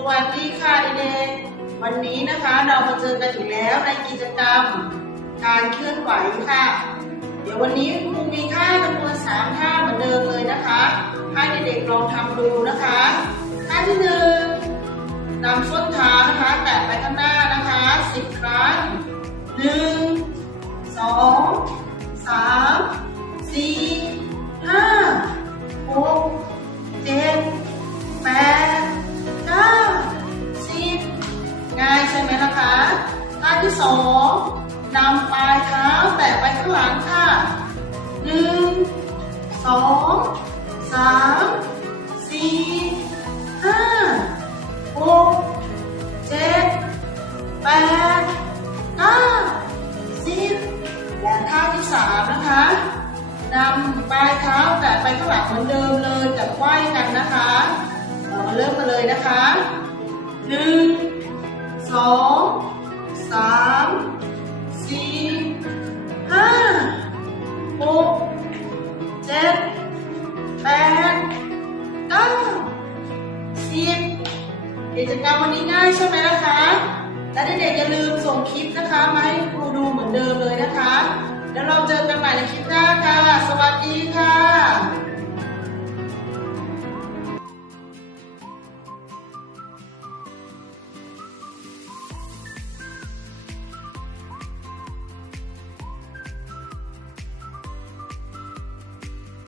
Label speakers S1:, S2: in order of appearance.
S1: สวัสดีค่ะเด็กๆวันนี้นะคะเรามาเจอกันอีกแล้วในกิจกรรม การเคลื่อนไหวค่ะ เดี๋ยววันนี้ครูมีท่าจำนวนสามท่าเหมือนเดิมเลยนะคะให้เด็กๆลองทำดูนะคะท่าที่หนึ่งนำส้นเท้านะคะแตะไปข้างหน้านะคะสิบครั้งหนึ่งสองสามสี่ห้าหก ที่สองนำปลายเท้าแตะไปข้างหลังค่ะหนึ่งสองสามสี่ห้าหกเจ็ดแปดเก้าสิบและท่าที่สามนะคะนำปลายเท้าแตะไปข้างหลังเหมือนเดิมเลยแต่ไขว้กันนะคะ เรามาเริ่มกันเลยนะคะหนึ่ง หกเจ็ดแปดเก้าสิบกิจกรรมวันนี้ง่ายใช่ไหมล่ะคะและเด็กๆอย่าลืมส่งคลิปนะคะมาให้ครูดูเหมือนเดิมเลยนะคะ แล้วเราเจอกันใหม่ในคลิปหน้าค่ะสวัสดี